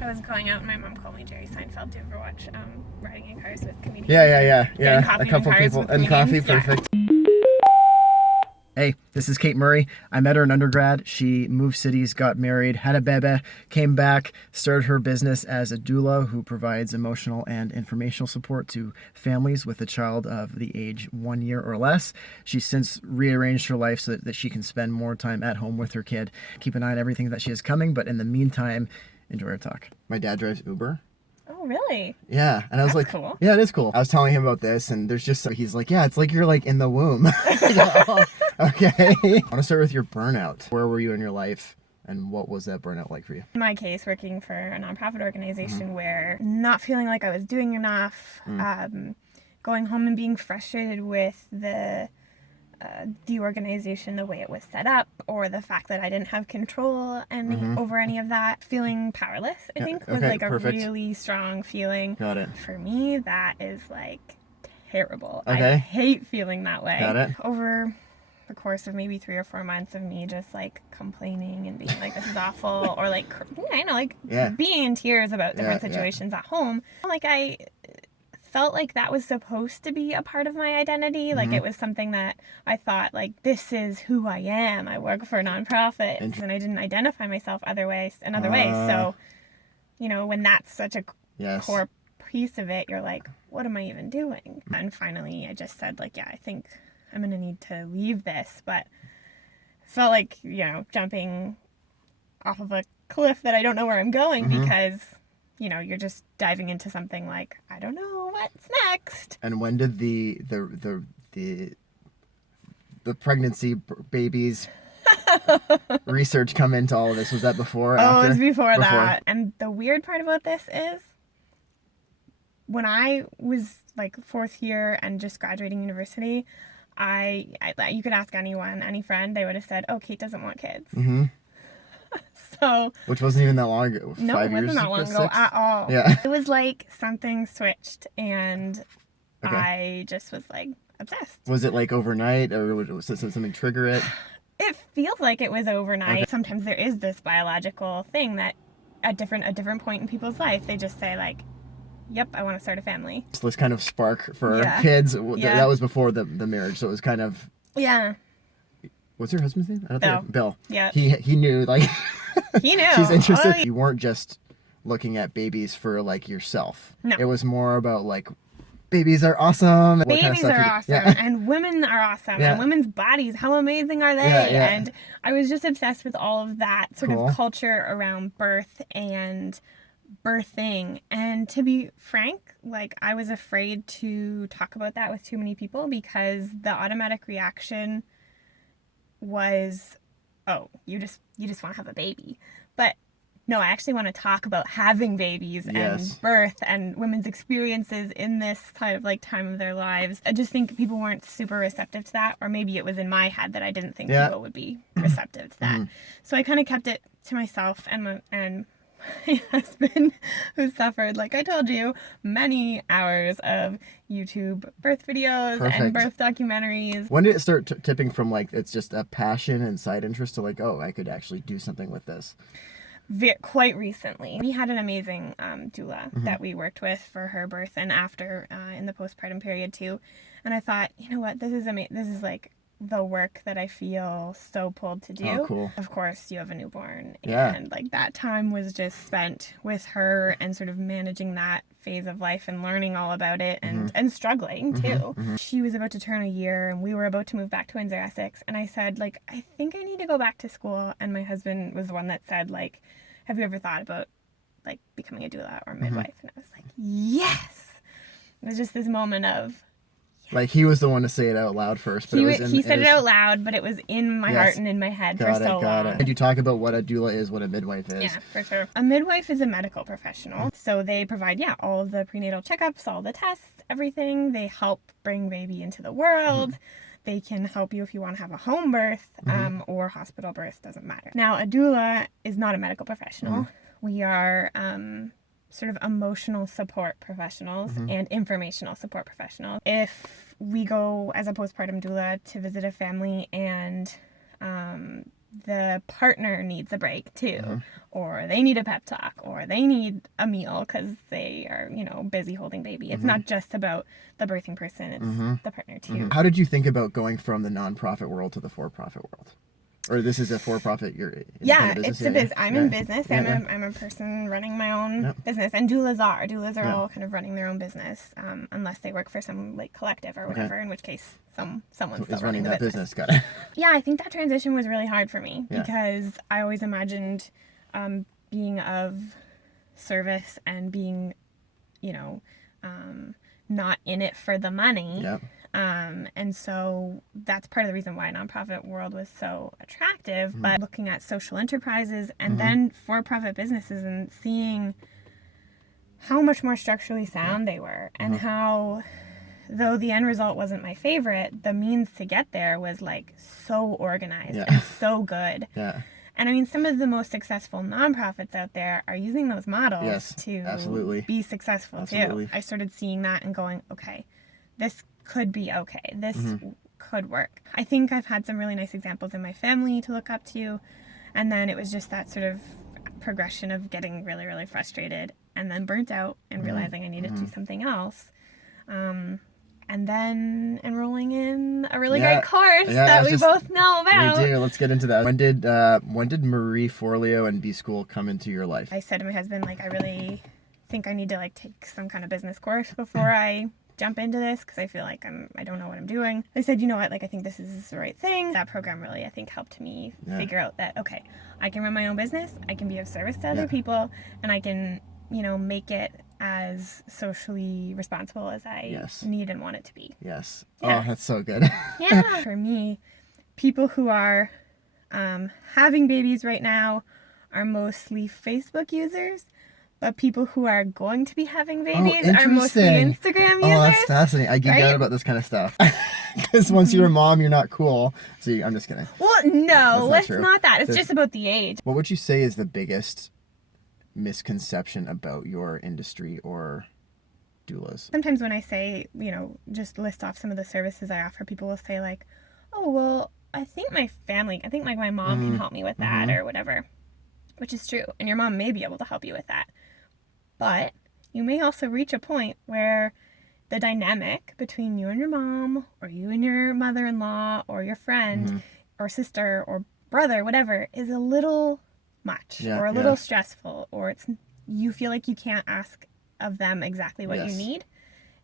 I was going out and my mom called me Jerry Seinfeld. Do you ever watch Riding in Cars with Comedians? Yeah. Coffee A couple in cars people with and coffee, comedians? perfect. Hey, this is Kate Murray. I met her in undergrad. She moved cities, got married, had a bebe, came back, started her business as a doula who provides emotional and informational support to families with a child of the age 1 year or less. She's since rearranged her life so that she can spend more time at home with her kid. Keep an eye on everything that she has coming, but in the meantime, enjoy our talk. My dad drives Uber. Oh, really? Yeah, and I was That's like, cool. yeah, it is cool. I was telling him about this, and there's just, he's like, yeah, it's like you're like in the womb. Oh, okay. I want to start with your burnout. Where were you in your life, and what was that burnout like for you? In my case, working for a nonprofit organization where not feeling like I was doing enough, going home and being frustrated with the organization, the way it was set up, or the fact that I didn't have control over any of that. Feeling powerless, I think, was like a really strong feeling. Got it. For me, that is like terrible. Okay. I hate feeling that way. Got it. Over the course of maybe 3 or 4 months of me just like complaining and being like, this is awful, or like, being in tears about different situations at home. Like I felt like that was supposed to be a part of my identity. Like it was something that I thought, like, this is who I am. I work for a nonprofit, and I didn't identify myself in other ways. So, when that's such a core piece of it, you're like, what am I even doing? And finally, I just said, like, yeah, I think I'm going to need to leave this. But felt like, jumping off of a cliff that I don't know where I'm going because you're just diving into something like, I don't know what's next. And when did the pregnancy babies research come into all of this? Was that before or after? It was before that. And the weird part about this is when I was like 4th year and just graduating university, you could ask anyone, any friend, they would have said, oh, Kate doesn't want kids. So, which wasn't even that long ago. No, 5 it years wasn't that long ago 6? at all. Yeah. It was like something switched, and I just was like obsessed. Was it like overnight, or was something trigger it? It feels like it was overnight. Okay. Sometimes there is this biological thing that at a different point in people's life, they just say like, yep, I want to start a family. So this kind of spark for kids. That was before the marriage, so it was kind of... Yeah. What's your husband's name? I don't think Bill. Yeah. He knew, like... He knew. She's interested. You weren't just looking at babies for like yourself. No. It was more about like, babies are awesome. Babies are awesome. And women are awesome. And women's bodies, how amazing are they? And I was just obsessed with all of that sort of culture around birth and birthing. And to be frank, like I was afraid to talk about that with too many people because the automatic reaction was, oh, you just want to have a baby. But no, I actually want to talk about having babies and birth and women's experiences in this kind of like time of their lives. I just think people weren't super receptive to that, or maybe it was in my head that I didn't think people would be receptive to that. So I kind of kept it to myself, and my husband, who suffered, like I told you, many hours of YouTube birth videos and birth documentaries. When did it start tipping from like it's just a passion and side interest to like, oh, I could actually do something with this? Quite recently. We had an amazing doula that we worked with for her birth and after in the postpartum period too. And I thought, you know what, this is amazing. This is like the work that I feel so pulled to do. Oh, cool. Of course, you have a newborn. And like that time was just spent with her and sort of managing that phase of life and learning all about it and struggling too. She was about to turn 1 year and we were about to move back to Windsor, Essex. And I said, like, I think I need to go back to school. And my husband was the one that said, like, have you ever thought about like becoming a doula or midwife? And I was like, yes. It was just this moment of, like he was the one to say it out loud first, but he said it out loud, but it was in my heart and in my head for so long. Did you talk about what a doula is, what a midwife is? Yeah, for sure. A midwife is a medical professional. So they provide, all of the prenatal checkups, all the tests, everything. They help bring baby into the world. They can help you if you want to have a home birth or hospital birth, doesn't matter. Now, a doula is not a medical professional. We are sort of emotional support professionals and informational support professionals. If we go as a postpartum doula to visit a family and the partner needs a break too, or they need a pep talk, or they need a meal because they are, busy holding baby. It's not just about the birthing person, it's the partner too. How did you think about going from the nonprofit world to the for-profit world? Or this is a for-profit, you're in it's a business. I'm in business. I'm a person running my own business, and doulas are all kind of running their own business, unless they work for some like collective or whatever, in which case someone's still running the business. Got it. Yeah, I think that transition was really hard for me because I always imagined being of service and being, not in it for the money. Yep. And so that's part of the reason why nonprofit world was so attractive. But looking at social enterprises and then for-profit businesses and seeing how much more structurally sound they were and how, though the end result wasn't my favorite, the means to get there was like so organized and so good. Yeah. And I mean, some of the most successful nonprofits out there are using those models to be successful too. I started seeing that and going, okay, this could be okay. This could work. I think I've had some really nice examples in my family to look up to. And then it was just that sort of progression of getting really, really frustrated and then burnt out and realizing I needed to do something else. And then enrolling in a really great course that we both know about. We do. Let's get into that. When did Marie Forleo and B School come into your life? I said to my husband, I really think I need to take some kind of business course before I jump into this because I feel like I don't know what I'm doing. I said, you know what, I think this is the right thing. That program really, I think, helped me figure out that, okay, I can run my own business, I can be of service to other people, and I can, make it as socially responsible as I need and want it to be. Yes. Yeah. Oh, that's so good. Yeah. For me, people who are having babies right now are mostly Facebook users. But people who are going to be having babies are mostly Instagram users. Oh, that's fascinating. I geek out about this kind of stuff. Because once you're a mom, you're not cool. So I'm just kidding. Well, no, it's not that. It's just about the age. What would you say is the biggest misconception about your industry or doulas? Sometimes when I say, just list off some of the services I offer, people will say oh, well, I think my mom can help me with that or whatever, which is true. And your mom may be able to help you with that. But you may also reach a point where the dynamic between you and your mom or you and your mother-in-law or your friend or sister or brother, whatever, is a little much or a little stressful, or you feel like you can't ask of them exactly what you need.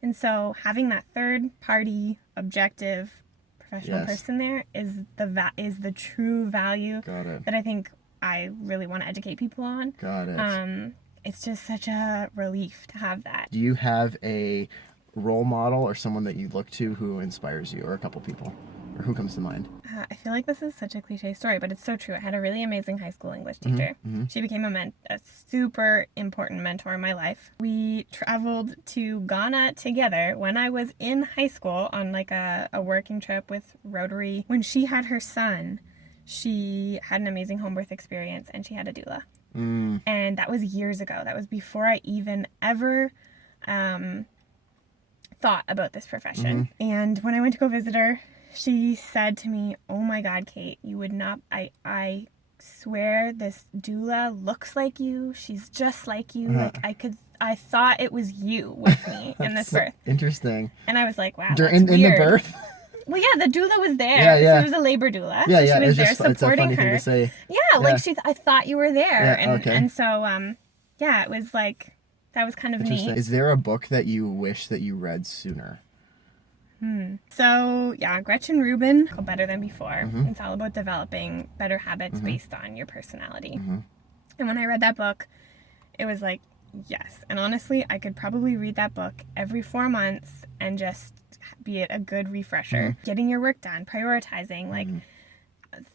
And so having that third party objective professional person there is the true value that I think I really want to educate people on. Got it. It's just such a relief to have that. Do you have a role model or someone that you look to who inspires you, or a couple people, or who comes to mind? I feel like this is such a cliche story, but it's so true. I had a really amazing high school English teacher. She became a super important mentor in my life. We traveled to Ghana together when I was in high school on a working trip with Rotary. When she had her son, she had an amazing home birth experience and she had a doula. And that was years ago. That was before I even ever thought about this profession. And when I went to go visit her, she said to me, "Oh my God, Kate, you would not, I swear this doula looks like you. She's just like you. I thought it was you with me in this birth." Interesting. And I was like, wow, in the birth? Well, yeah, the doula was there. So it was a labor doula. Yeah, so she was there supporting it's a funny her. Thing to say. Yeah, I thought you were there. Yeah, and so, it was that was kind of neat. Is there a book that you wish that you read sooner? So, Gretchen Rubin, called Better Than Before. It's all about developing better habits based on your personality. And when I read that book, it was like, yes. And honestly, I could probably read that book every 4 months and just be it a good refresher. Getting your work done, prioritizing,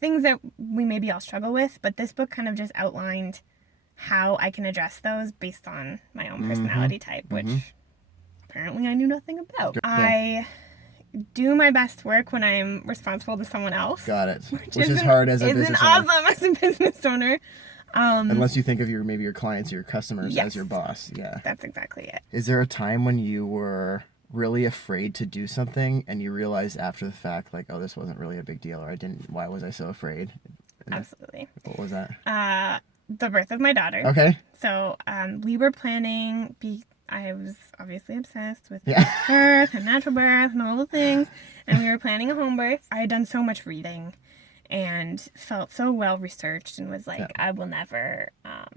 things that we maybe all struggle with. But this book kind of just outlined how I can address those based on my own personality type, which apparently I knew nothing about. I do my best work when I'm responsible to someone else. Got it. Which is hard as a business owner. Isn't awesome as a business owner. Unless you think of your clients or your customers as your boss. Yeah. That's exactly it. Is there a time when you were really afraid to do something and you realized after the fact, oh, this wasn't really a big deal, or why was I so afraid? absolutely. What was that? The birth of my daughter. Okay. So we were planning, I was obviously obsessed with Yeah. birth and natural birth and all the things, and we were planning a home birth. I had done so much reading and felt so well researched and was like, I would never, all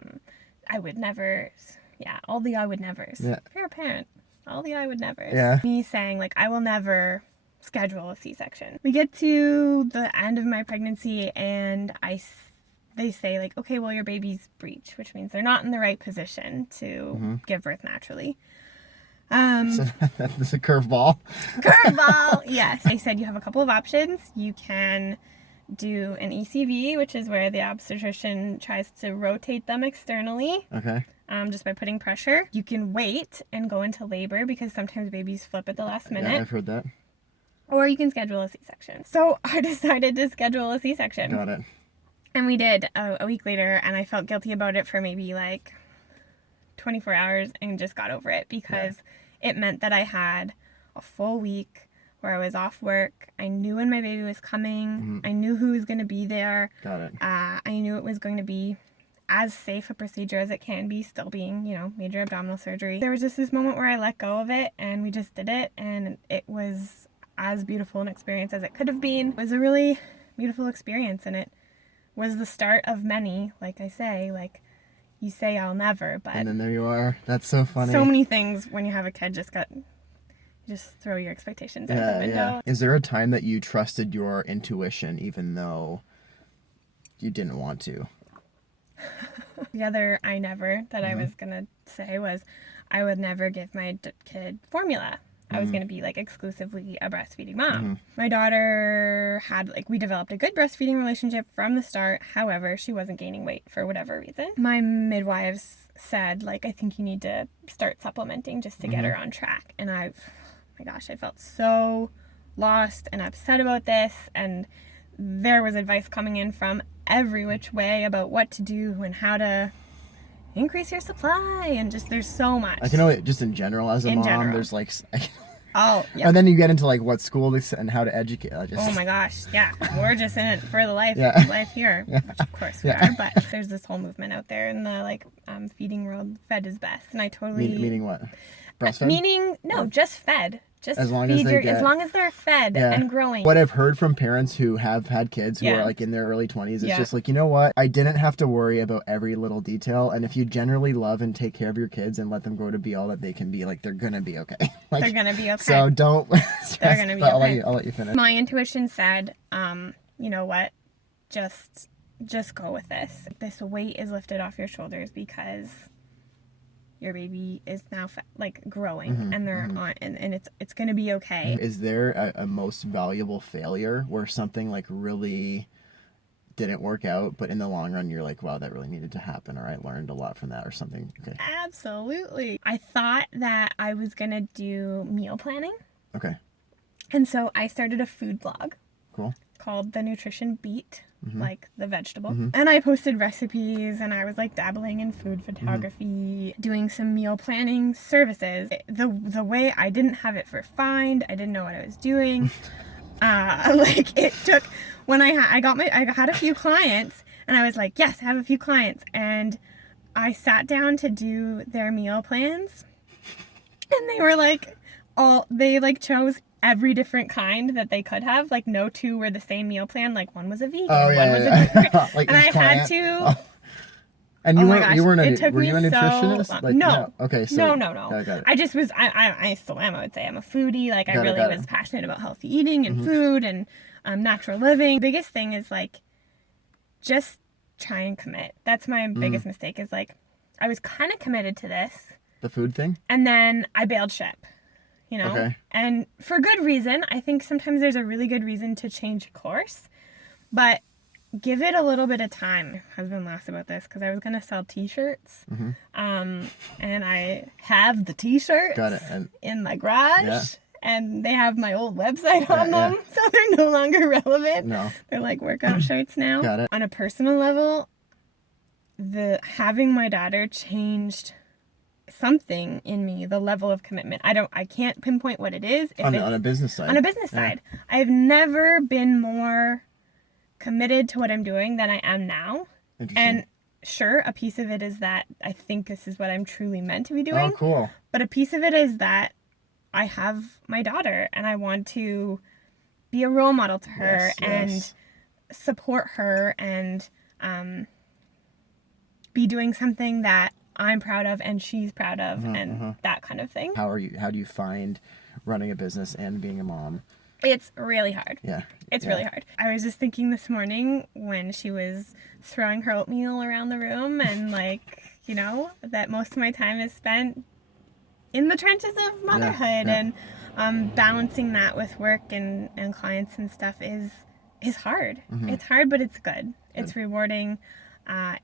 the I would nevers. Yeah. If you're a parent, all the I would nevers. Yeah. Me saying, like, I will never schedule a C-section. We get to the end of my pregnancy and they say, like, okay, well, your baby's breech, which means they're not in the right position to give birth naturally. So that's a curveball. Curveball, yes. They said you have a couple of options. You can do an ECV, which is where the obstetrician tries to rotate them externally. Okay. Just by putting pressure. You can wait and go into labor because sometimes babies flip at the last minute. Yeah, I've heard that. Or you can schedule a C-section. So I decided to schedule a C-section. Got it. And we did a week later, and I felt guilty about it for maybe like 24 hours and just got over it because it meant that I had a full week where I was off work. I knew when my baby was coming. I knew who was going to be there. Got it. I knew it was going to be as safe a procedure as it can be, still being, major abdominal surgery. There was just this moment where I let go of it and we just did it, and it was as beautiful an experience as it could have been. It was a really beautiful experience, and it was the start of many, like I say, like you say I'll never, but and then there you are. That's so funny. So many things when you have a kid just throw your expectations out the window. Yeah. Is there a time that you trusted your intuition even though you didn't want to? The other I never that I was gonna say was I would never give my kid formula. I was going to be like exclusively a breastfeeding mom. My daughter we developed a good breastfeeding relationship from the start. However, she wasn't gaining weight for whatever reason. My midwives said, like, I think you need to start supplementing just to get her on track. And I felt so lost and upset about this. And there was advice coming in from every which way about what to do and how to increase your supply, and just there's so much. I can only, just in general as a mom, there's like and then you get into like what school and how to educate. Oh my gosh, yeah, we're just in it for the life here, which of course we are. But there's this whole movement out there in the feeding world. Fed is best, and I totally meaning what? Breastfed? Meaning no, just fed. Just as long feed as as long as they're fed and growing. What I've heard from parents who have had kids who are like in their early 20s, it's just like, you know what? I didn't have to worry about every little detail. And if you generally love and take care of your kids and let them grow to be all that they can be, like, they're going to be okay. They're going to be okay. So don't they're going to be okay. I'll let you finish. My intuition said, you know what? Just go with this. This weight is lifted off your shoulders because your baby is now growing and they're on and it's going to be okay. Is there a most valuable failure where something like really didn't work out, but in the long run you're like, wow, that really needed to happen, or I learned a lot from that or something? Okay. Absolutely. I thought that I was going to do meal planning. Okay. And so I started a food blog. Cool. Called The Nutrition Beat. Like the vegetable. And I posted recipes, and I was like dabbling in food photography, doing some meal planning services. The way I didn't have it refined, I didn't know what I was doing. It took when I had a few clients, and I was like, yes, I have a few clients, and I sat down to do their meal plans, and they were like, they chose every different kind that they could have. Like, no two were the same meal plan. Like, one was a vegan, one was a gluten-free. Like, and I client. had to. And you were a nutritionist? So no. Okay. So No. Got it. I just was. I still am. I would say I'm a foodie. Like, I really was passionate about healthy eating and food and natural living. The biggest thing is just try and commit. That's my biggest mistake. Is I was kind of committed to this. The food thing. And then I bailed ship. Okay. And for good reason. I think sometimes there's a really good reason to change course, but give it a little bit of time. My husband laughs about this because I was going to sell t-shirts. And I have the t-shirts in my garage, and they have my old website on them, so they're no longer relevant. No. They're like workout shirts now. Got it. On a personal level, having my daughter changed something in me, the level of commitment. I can't pinpoint what it is. On a business side. On a business side. I've never been more committed to what I'm doing than I am now. And sure, a piece of it is that I think this is what I'm truly meant to be doing. Oh, cool. But a piece of it is that I have my daughter and I want to be a role model to her and support her and be doing something that I'm proud of and she's proud of and that kind of thing. How do you find running a business and being a mom? It's really hard. Yeah. It's really hard. I was just thinking this morning when she was throwing her oatmeal around the room and like, you know, that most of my time is spent in the trenches of motherhood and balancing that with work and clients and stuff is hard. It's hard, but it's good. It's rewarding.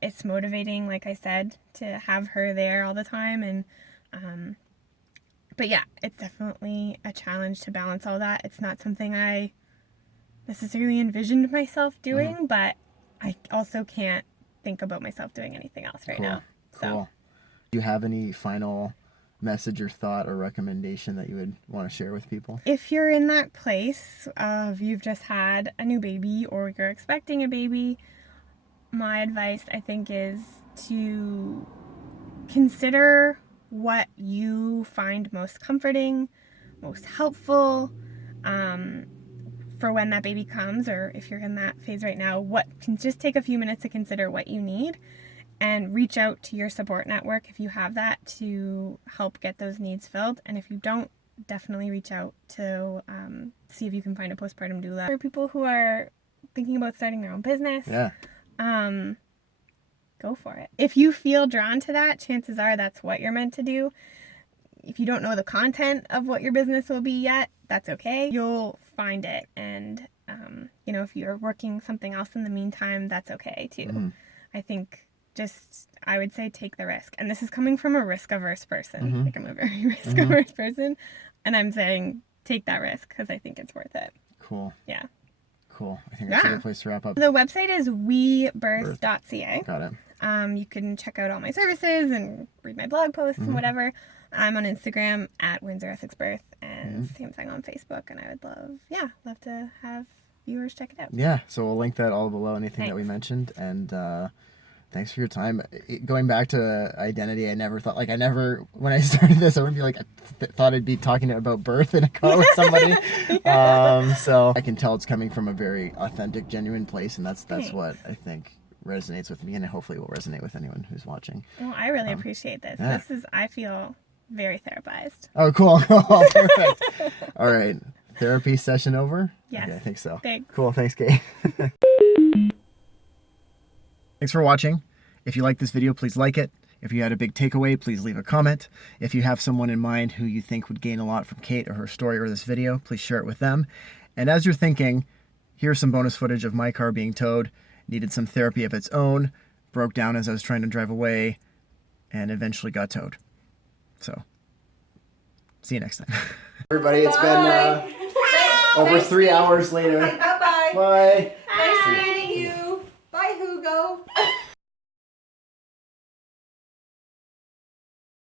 It's motivating, like I said, to have her there all the time. And but yeah, it's definitely a challenge to balance all that. It's not something I necessarily envisioned myself doing, but I also can't think about myself doing anything else right now. So, cool. Do you have any final message or thought or recommendation that you would want to share with people? If you're in that place of you've just had a new baby or you're expecting a baby, my advice, I think, is to consider what you find most comforting, most helpful for when that baby comes, or if you're in that phase right now, can just take a few minutes to consider what you need and reach out to your support network if you have that to help get those needs filled. And if you don't, definitely reach out to see if you can find a postpartum doula. For people who are thinking about starting their own business, go for it. If you feel drawn to that, chances are that's what you're meant to do. If you don't know the content of what your business will be yet, that's okay. You'll find it. And, you know, if you're working something else in the meantime, that's okay too. I think I would say take the risk. And this is coming from a risk-averse person. Like, I'm a very risk-averse person. And I'm saying take that risk because I think it's worth it. Cool. Yeah. Cool. I think that's a good place to wrap up. The website is webirth.ca. Got it. You can check out all my services and read my blog posts and whatever. I'm on Instagram at Windsor Essex Birth and same thing on Facebook. And I would love to have viewers check it out. Yeah. So we'll link that all below, anything that we mentioned. And thanks for your time. Going back to identity, I never thought, when I started this, I wouldn't be like, I thought I'd be talking about birth in a car with somebody. So I can tell it's coming from a very authentic, genuine place. And that's what I think resonates with me, and hopefully will resonate with anyone who's watching. Well, I really appreciate this. Yeah. I feel very therapized. Oh, cool. Perfect. All right. Therapy session over? Yes. Okay, I think so. Thanks. Cool. Thanks, Kate. Thanks for watching. If you like this video, please like it. If you had a big takeaway, please leave a comment. If you have someone in mind who you think would gain a lot from Kate or her story or this video, please share it with them. And as you're thinking, here's some bonus footage of my car being towed. Needed some therapy of its own, broke down as I was trying to drive away, and eventually got towed. So, see you next time. Everybody, it's been over 3 hours later. Bye-bye. Bye. Bye.